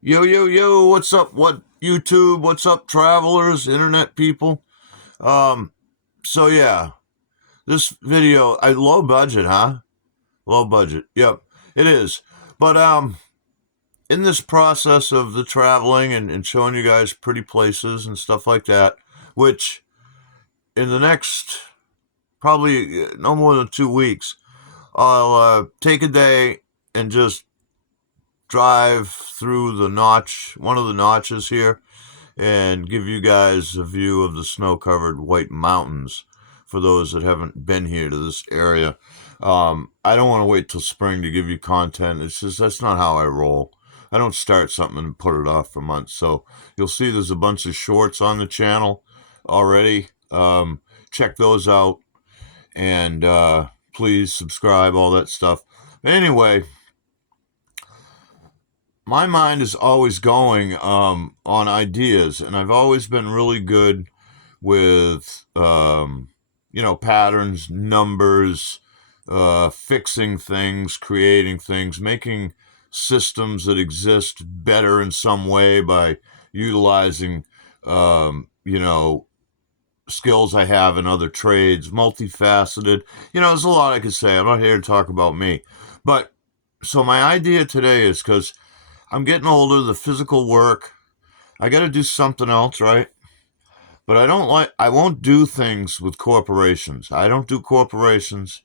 Yo, yo, yo, what's up? What YouTube? What's up, travelers, internet people? Um, so yeah, this video, low budget, huh? Low budget. Yep, it is. But in this process of the traveling and showing you guys pretty places and stuff like that, which in the next probably no more than 2 weeks, I'll take a day and just drive through one of the notches here and give you guys a view of the snow-covered White Mountains for those that haven't been here to this area. I don't want to wait till spring to give you content. It's just that's not how I roll. I don't start something and put it off for months. So you'll see there's a bunch of shorts on the channel already. Check those out and please subscribe, all that stuff. But anyway, my mind is always going on ideas, and I've always been really good with patterns, numbers, fixing things, creating things, making systems that exist better in some way by utilizing skills I have in other trades, multifaceted. There's a lot I could say. I'm not here to talk about me, but so my idea today is because I'm getting older, the physical work, I got to do something else, right? But I won't do things with corporations. I don't do corporations.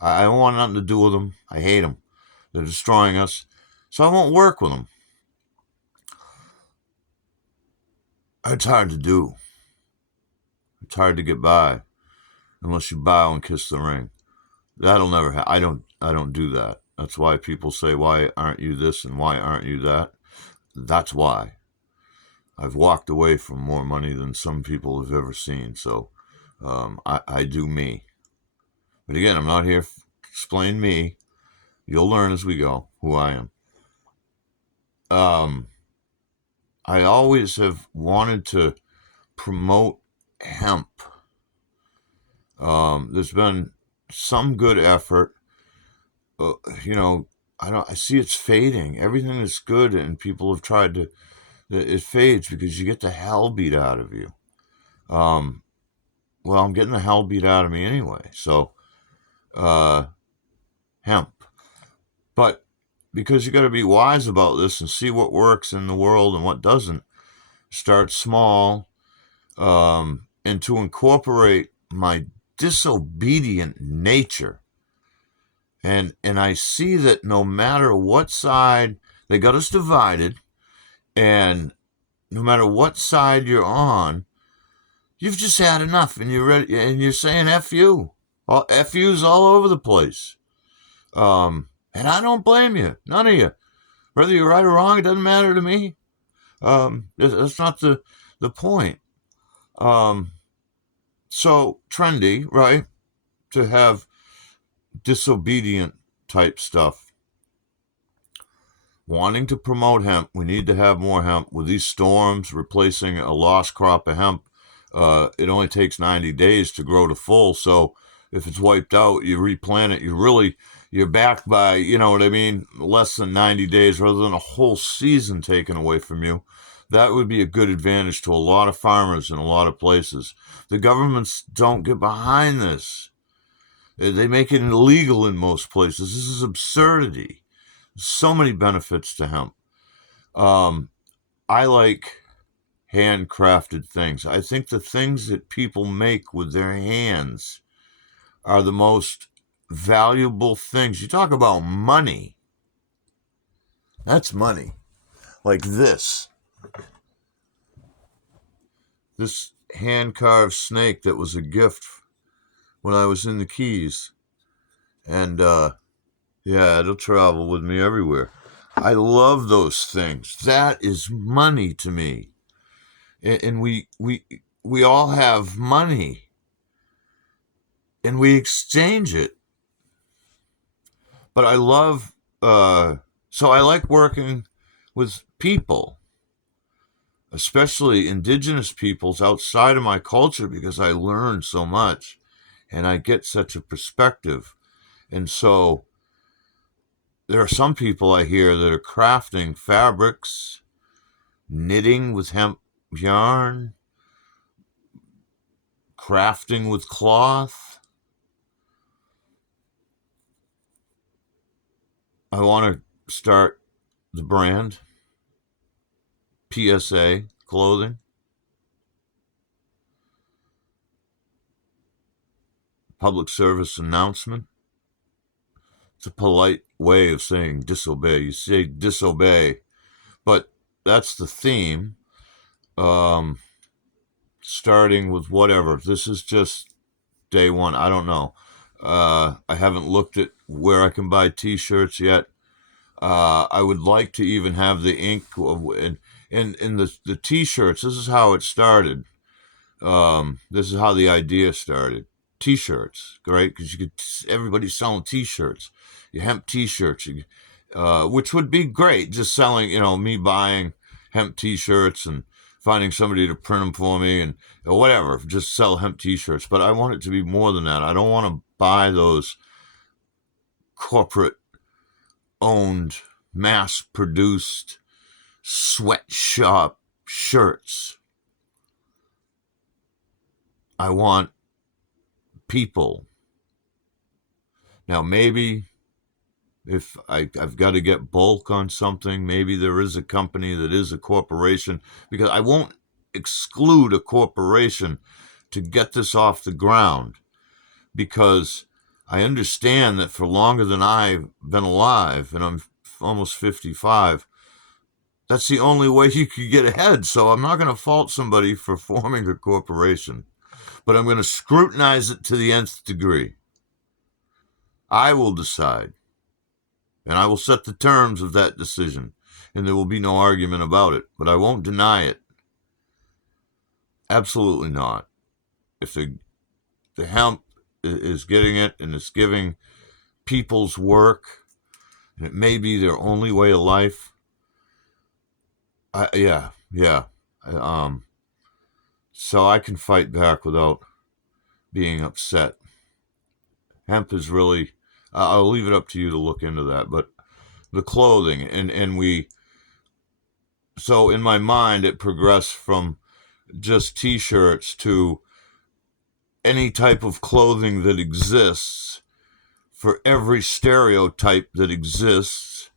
I don't want nothing to do with them. I hate them. They're destroying us. So I won't work with them. It's hard to do. It's hard to get by unless you bow and kiss the ring. That'll never happen. I don't do that. That's why people say, why aren't you this and why aren't you that? That's why. I've walked away from more money than some people have ever seen. So I do me. But again, I'm not here to explain me. You'll learn as we go who I am. I always have wanted to promote hemp. There's been some good effort. Uh, you know, I see it's fading. Everything that's good, and people have tried to. It fades because you get the hell beat out of you. Um, well, I'm getting the hell beat out of me anyway. So, hemp. But because you got to be wise about this and see what works in the world and what doesn't, start small, and to incorporate my disobedient nature. And I see that no matter what side they got us divided, and no matter what side you're on, you've just had enough, and you're ready, and you're saying "f you." All "f yous" all over the place. And I don't blame you, none of you. Whether you're right or wrong, it doesn't matter to me. That's not the point. Um, so trendy, right? To have disobedient type stuff. Wanting to promote hemp, we need to have more hemp. With these storms replacing a lost crop of hemp, it only takes 90 days to grow to full. So if it's wiped out, you replant it. You're back by, you know what I mean, less than 90 days rather than a whole season taken away from you. That would be a good advantage to a lot of farmers in a lot of places. The governments don't get behind this. They make it illegal in most places. This is absurdity. So many benefits to hemp. Um, I like handcrafted things. I think the things that people make with their hands are the most valuable things. You talk about money. That's money. Like this hand carved snake that was a gift when I was in the Keys. And yeah, it'll travel with me everywhere. I love those things. That is money to me. And we all have money and we exchange it. But I love so I like working with people, especially indigenous peoples outside of my culture, because I learn so much and I get such a perspective. And so there are some people I hear that are crafting fabrics knitting with hemp yarn, crafting with cloth. I want to start the brand, PSA clothing. Public service announcement. It's a polite way of saying disobey. You say disobey, but that's the theme. Starting with whatever. This is just day one. I don't know. I haven't looked at where I can buy T-shirts yet. I would like to even have the ink in the T-shirts. This is how it started. This is how the idea started. T-shirts, right? Because everybody's selling T-shirts, hemp T-shirts, which would be great. Just selling, me buying hemp T-shirts and finding somebody to print them for me and whatever. Just sell hemp T-shirts. But I want it to be more than that. I don't want to buy those corporate-owned, mass-produced sweatshop shirts. I want people. Now, maybe if I've got to get bulk on something, maybe there is a company that is a corporation, because I won't exclude a corporation to get this off the ground, because I understand that for longer than I've been alive, and I'm almost 55, that's the only way you could get ahead. So I'm not going to fault somebody for forming a corporation, but I'm going to scrutinize it to the nth degree. I will decide, and I will set the terms of that decision, and there will be no argument about it, but I won't deny it. Absolutely not. If the hemp is getting it and it's giving people's work, and it may be their only way of life, yeah. So I can fight back without being upset. Hemp is really, I'll leave it up to you to look into that, but the clothing, so in my mind, it progressed from just T-shirts to any type of clothing that exists for every stereotype that exists,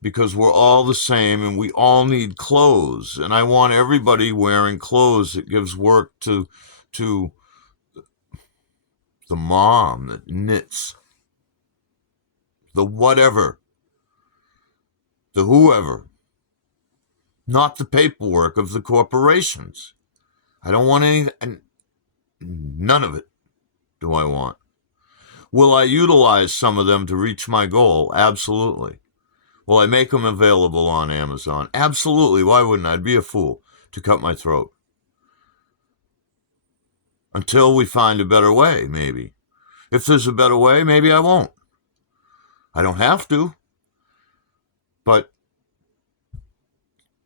because we're all the same and we all need clothes. And I want everybody wearing clothes that gives work to the mom that knits, the whatever, the whoever, not the paperwork of the corporations. I don't want any, none of it do I want. Will I utilize some of them to reach my goal? Absolutely. Will I make them available on Amazon? Absolutely. Why wouldn't I? I'd be a fool to cut my throat. Until we find a better way, maybe. If there's a better way, maybe I won't. I don't have to. But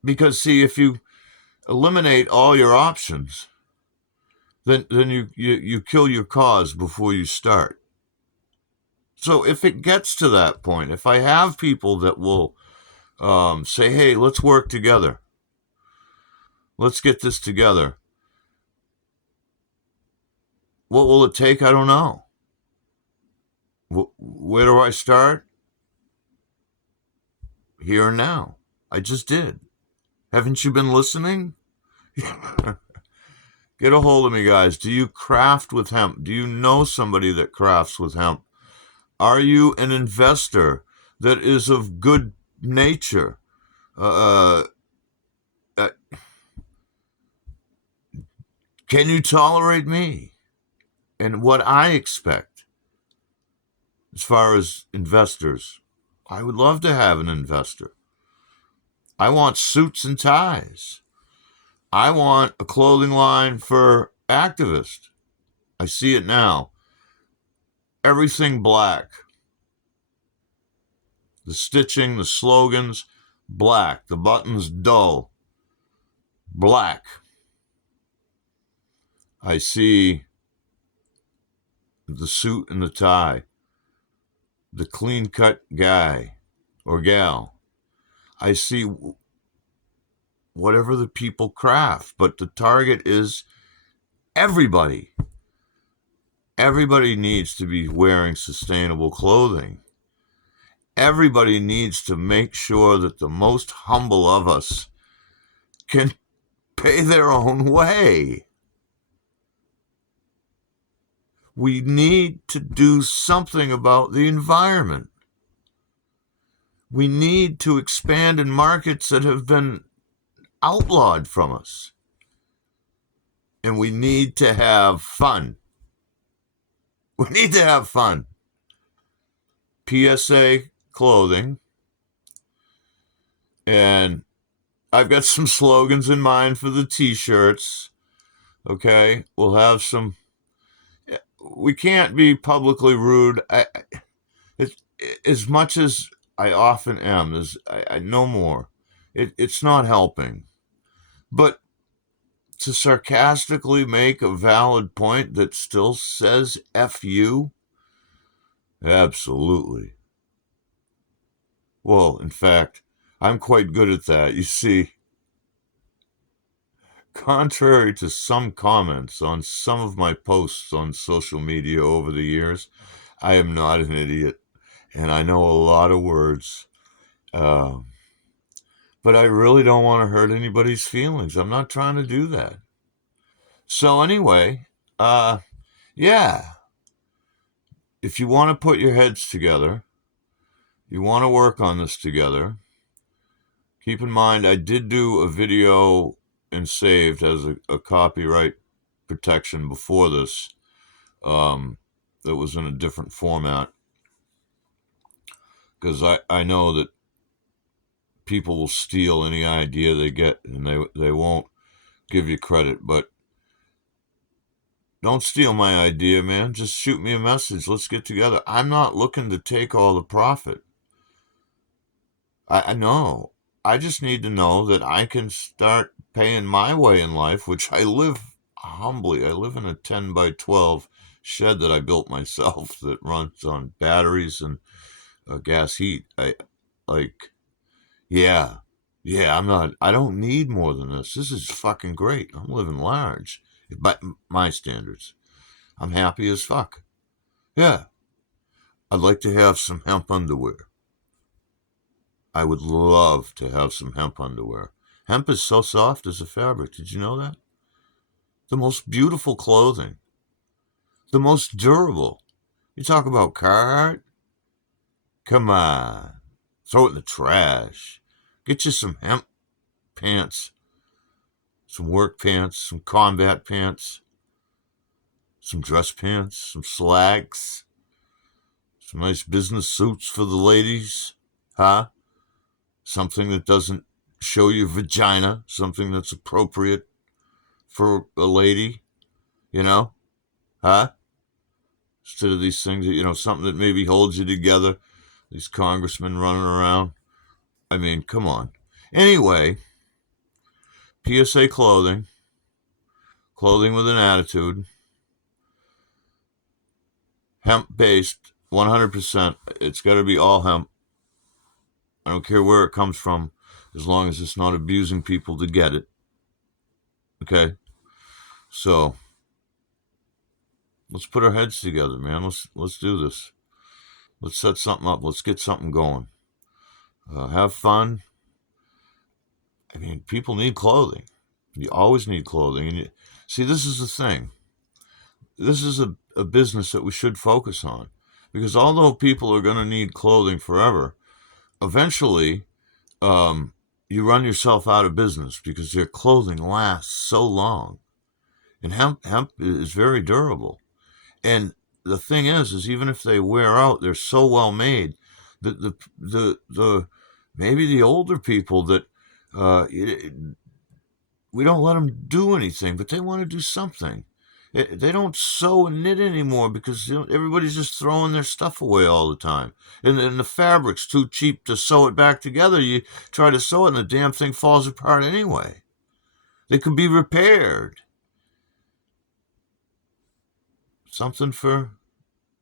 because, see, if you eliminate all your options, then you kill your cause before you start. So if it gets to that point, if I have people that will say, hey, let's work together. Let's get this together. What will it take? I don't know. Where do I start? Here and now. I just did. Haven't you been listening? Get a hold of me, guys. Do you craft with hemp? Do you know somebody that crafts with hemp? Are you an investor that is of good nature? Can you tolerate me and what I expect as far as investors? I would love to have an investor. I want suits and ties. I want a clothing line for activists. I see it now. Everything black. The stitching, the slogans, black. The buttons, dull. Black. I see the suit and the tie. The clean-cut guy or gal. I see whatever the people craft. But the target is everybody. Everybody needs to be wearing sustainable clothing. Everybody needs to make sure that the most humble of us can pay their own way. We need to do something about the environment. We need to expand in markets that have been outlawed from us. And we need to have fun. We need to have fun. PSA clothing. And I've got some slogans in mind for the t-shirts. Okay, we'll have some. We can't be publicly rude. As much as I often am, I know more. It's not helping. But to sarcastically make a valid point that still says F you? Absolutely. Well, in fact, I'm quite good at that. You see, contrary to some comments on some of my posts on social media over the years, I am not an idiot, and I know a lot of words. But I really don't want to hurt anybody's feelings. I'm not trying to do that. So anyway, yeah, if you want to put your heads together, you want to work on this together, keep in mind I did do a video and saved as a copyright protection before this that was in a different format, because I know that people will steal any idea they get, and they won't give you credit. But don't steal my idea, man. Just shoot me a message. Let's get together. I'm not looking to take all the profit. I know. I just need to know that I can start paying my way in life, which I live humbly. I live in a 10 by 12 shed that I built myself that runs on batteries and gas heat. Yeah, I don't need more than this. This is fucking great. I'm living large by my standards. I'm happy as fuck. Yeah. I'd like to have some hemp underwear. I would love to have some hemp underwear. Hemp is so soft as a fabric. Did you know that? The most beautiful clothing. The most durable. You talk about Carhartt? Come on. Throw it in the trash. Get you some hemp pants. Some work pants. Some combat pants. Some dress pants. Some slacks. Some nice business suits for the ladies. Huh? Something that doesn't show your vagina. Something that's appropriate for a lady. You know? Huh? Instead of these things that, something that maybe holds you together. These congressmen running around. I mean, come on. Anyway, PSA clothing. Clothing with an attitude. Hemp-based, 100%. It's got to be all hemp. I don't care where it comes from, as long as it's not abusing people to get it. Okay? So, let's put our heads together, man. Let's do this. Let's set something up. Let's get something going. Have fun. I mean, people need clothing. You always need clothing. And see, this is the thing. This is a business that we should focus on. Because although people are going to need clothing forever, eventually you run yourself out of business because their clothing lasts so long. And hemp is very durable. And the thing is even if they wear out, they're so well made that the maybe the older people that we don't let them do anything, but they want to do something. They don't sew and knit anymore because everybody's just throwing their stuff away all the time. And the fabric's too cheap to sew it back together. You try to sew it and the damn thing falls apart anyway. They can be repaired. Something for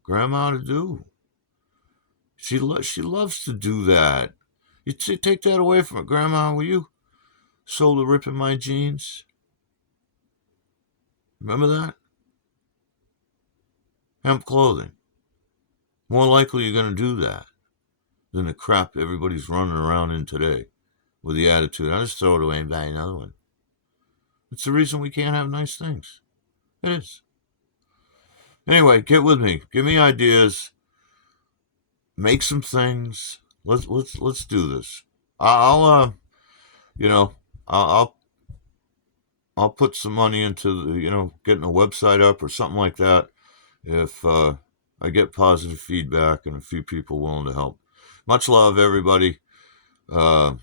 Grandma to do. She loves to do that. You take that away from her, Grandma, will you? sold a rip in my jeans. Remember that? Hemp clothing. More likely you're going to do that than the crap everybody's running around in today with the attitude, I'll just throw it away and buy another one. It's the reason we can't have nice things. It is. Anyway, get with me. Give me ideas. Make some things. Let's do this. I'll you know, I'll I'll put some money into getting a website up or something like that if I get positive feedback and a few people willing to help. Much love, everybody. Uh,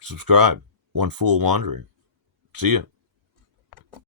subscribe. One Fool Wandering. See ya.